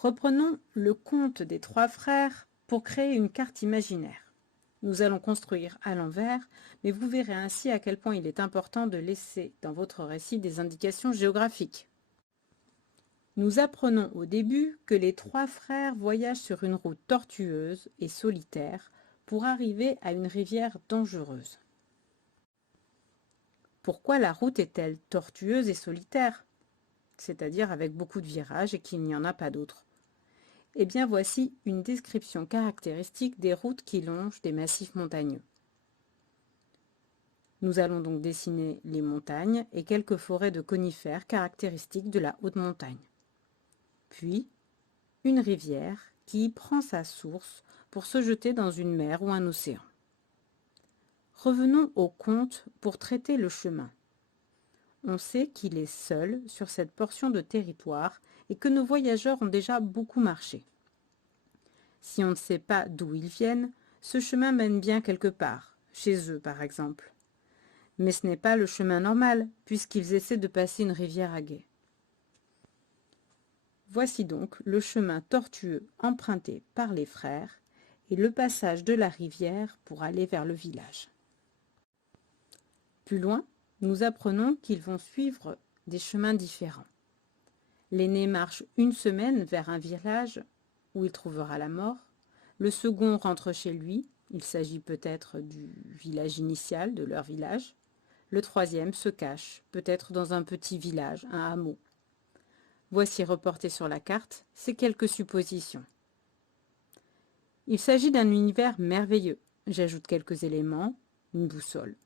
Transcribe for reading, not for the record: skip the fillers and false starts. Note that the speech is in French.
Reprenons le conte des trois frères pour créer une carte imaginaire. Nous allons construire à l'envers, mais vous verrez ainsi à quel point il est important de laisser dans votre récit des indications géographiques. Nous apprenons au début que les trois frères voyagent sur une route tortueuse et solitaire pour arriver à une rivière dangereuse. Pourquoi la route est-elle tortueuse et solitaire, c'est-à-dire avec beaucoup de virages et qu'il n'y en a pas d'autres? Eh bien, voici une description caractéristique des routes qui longent des massifs montagneux. Nous allons donc dessiner les montagnes et quelques forêts de conifères caractéristiques de la haute montagne. Puis, une rivière qui y prend sa source pour se jeter dans une mer ou un océan. Revenons au conte pour traiter le chemin. On sait qu'il est seul sur cette portion de territoire et que nos voyageurs ont déjà beaucoup marché. Si on ne sait pas d'où ils viennent, ce chemin mène bien quelque part, chez eux par exemple. Mais ce n'est pas le chemin normal, puisqu'ils essaient de passer une rivière à gué. Voici donc le chemin tortueux emprunté par les frères et le passage de la rivière pour aller vers le village. Plus loin, nous apprenons qu'ils vont suivre des chemins différents. L'aîné marche une semaine vers un village où il trouvera la mort. Le second rentre chez lui, il s'agit peut-être du village initial, de leur village. Le troisième se cache, peut-être dans un petit village, un hameau. Voici reporté sur la carte ces quelques suppositions. Il s'agit d'un univers merveilleux. J'ajoute quelques éléments, une boussole.